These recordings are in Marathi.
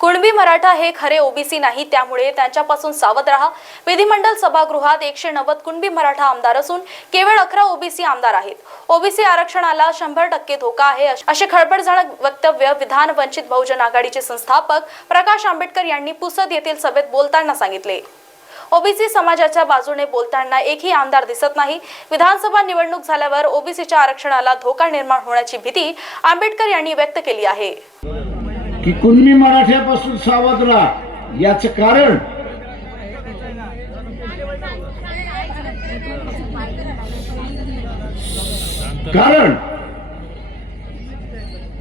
कुणबी मराठा हे खरे ओबीसी नाही त्यामुळे त्यांच्यापासून सावध राहा. विधिमंडळ सभागृहात एकशे नव्वद कुणबी मराठा आमदार असून केवळ अकरा ओबीसी आमदार आहेत. ओबीसी आरक्षणाला शंभर टक्के धोका आहे असे खळबळजनक वक्तव्य विधान वंचित बहुजन आघाडीचे संस्थापक प्रकाश आंबेडकर यांनी पुसद येथील सभेत बोलताना सांगितले. ओबीसी समाजाच्या बाजूने बोलताना एकही आमदार दिसत नाही. विधानसभा निवडणूक झाल्यावर ओबीसीच्या आरक्षणाला धोका निर्माण होण्याची भीती आंबेडकर यांनी व्यक्त केली आहे. की कुणबी मराठ्यापासून सावध राहा याच कारण? कारण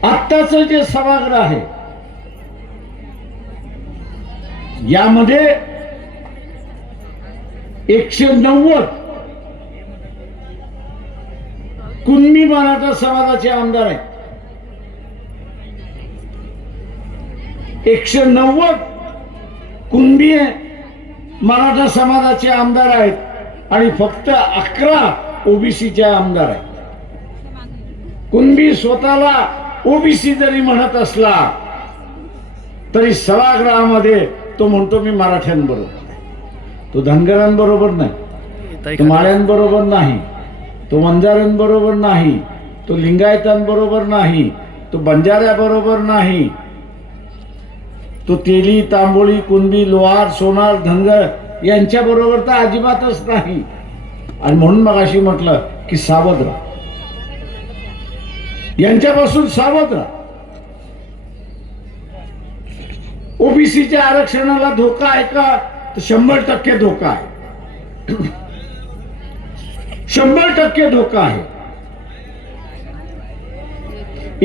आत्ताच जे सभागृह आहे यामध्ये एकशे नव्वद. कुणबी मराठा समाजाचे आमदार आहेत. एकशे नव्वद कुणबी मराठा समाजाचे आमदार आहेत आणि फक्त अकरा ओबीसीचे आमदार आहेत. कुणबी स्वतःला ओबीसी जरी म्हणत असला तरी सभागृहामध्ये तो म्हणतो मी मराठ्यांबरोबर. तो धनगरांबरोबर नाही. तो माळ्यांबरोबर नाही. तो वंजाऱ्यांबरोबर नाही. तो लिंगायतांबरोबर नाही. तो बंजाऱ्याबरोबर नाही. तो तेली तांबोळी कुणबी लोहार सोनार धनगर यांच्या बरोबर तर अजिबातच नाही. आणि म्हणून मग अशी म्हटलं की सावध राहा. यांच्यापासून सावध राहा. ओबीसीच्या आरक्षणाला धोका आहे का? तर शंभर टक्के धोका आहे. शंभर टक्के धोका आहे.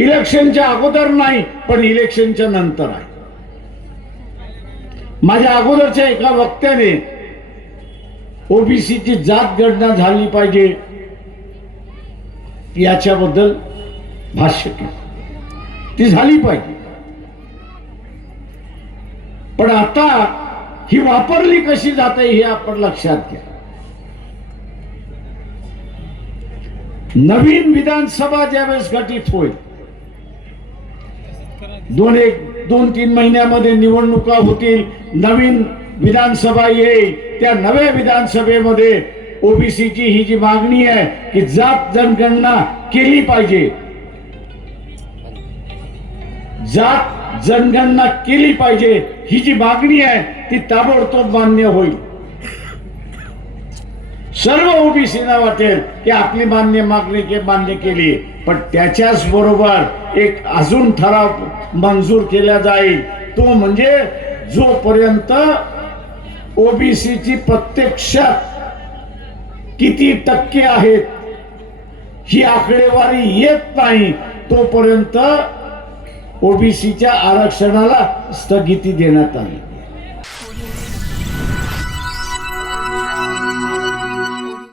इलेक्शनच्या अगोदर नाही पण इलेक्शनच्या नंतर आहे. माझ्या अगोदरच्या एका वक्त्याने ओबीसीची जात गणना झाली पाहिजे याच्याबद्दल भाष्य केलं. ती झाली पाहिजे. पण आता ही वापरली कशी जाते हे आपण लक्षात घ्या. नवीन विधानसभा ज्यावेळेस गठीत होईल दोन एक दोन तीन महिन्यामध्ये निवडणुका होतील नवीन विधानसभा येईल त्या नव्या विधानसभेमध्ये ओबीसीची ही जी मागणी आहे की जात जनगणना केली पाहिजे. जात जनगणना केली पाहिजे. ही जी मागणी आहे ती ताबडतोब मान्य होईल. सर्व ओबीसीना वाटेल की आपली मान्य मागणी के मान्य केली. पण त्याच्याच बरोबर एक अजून ठराव मंजूर केला जाईल. तो म्हणजे जोपर्यंत ओबीसीची प्रत्यक्षात किती टक्के आहेत ही आकडेवारी येत नाही तोपर्यंत ओबीसीच्या आरक्षणाला स्थगिती देण्यात आली.